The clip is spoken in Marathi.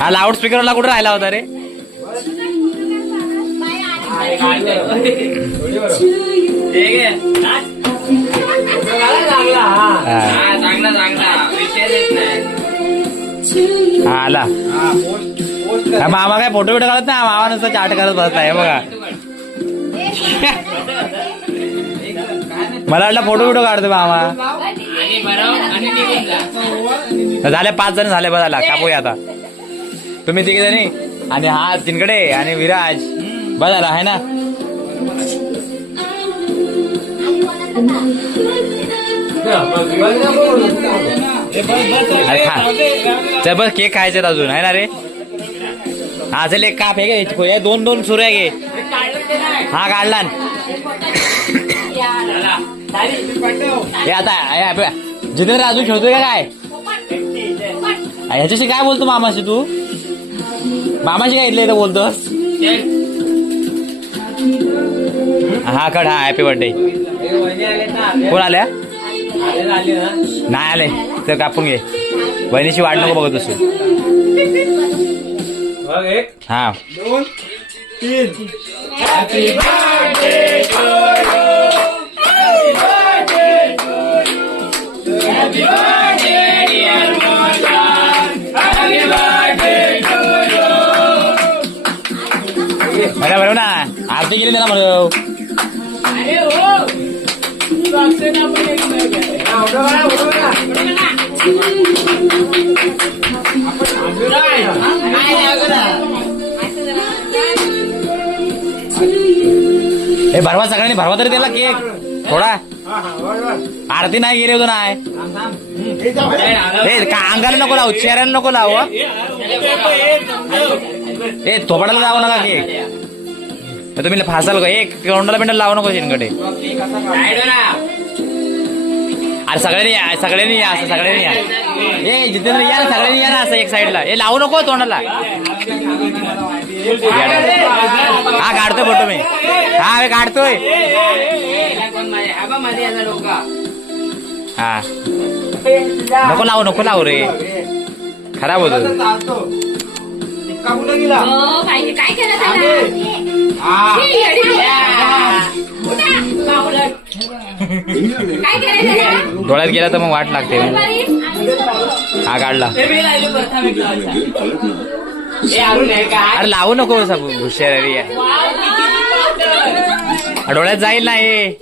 हा लाऊड स्पीकरला कुठे राहिला होता रे? हा आला. मामा काय फोटो बिटो काढत नाही, मामा नुसतं चाट करत बसलाय बघा. मला वाटलं फोटो बिटो काढतो मामा. झाले 5 जण झाले, बघा कापूया आता. तुम्ही 3 जणी आणि हा तिनकडे आणि विराज बघायला आहे ना. अरे खा चल बस, केक खायचे अजून आहे ना रे. हा चल एक काप हे घे, 2 सुऱ्या घे. हा काढला हे आता. जितेंद्र अजून ठेवतोय का काय? ह्याच्याशी काय बोलतो मामाशी तू? मामाशी काय इथलं बोलतोस? हा कड. हा हॅपी बर्थडे. कोण आल्या? नाही आले तर कापून घे. बहिणीची वाट नको बघत असू. हा 2 3. Happy birthday to you, happy birthday dear Mohan, happy birthday to you. बरोबर ना, आरती केली ना म्हणून. अरे हो हे भरवा सगळ्यांनी भरवा तरी त्याला केक थोडा. आरती नाही गेली होतो नाही. हे अंगाला नको लावू, चेहऱ्याला नको लावू. हे थोपडाला जावं नका केक. तुम्ही फासाल का? एक तोंडाला बिंडाला लावू नको शिनकडे. अरे सगळ्यांनी या, सगळ्यांनी या, असं सगळ्यांनी या. ए जितेंद्र या ना, सगळ्यांनी या ना असं एक साईडला. हे लावू नको तोंडाला. हा काढतोय फोटो मी. हा काढतोय. हा नको लावू, नको लावू रे, खराब होतो. डोळ्यात गेला तर मग वाट लागते. हा काढला. अरे लावू नको हुशारी. डोळ्यात जाईल ना हे.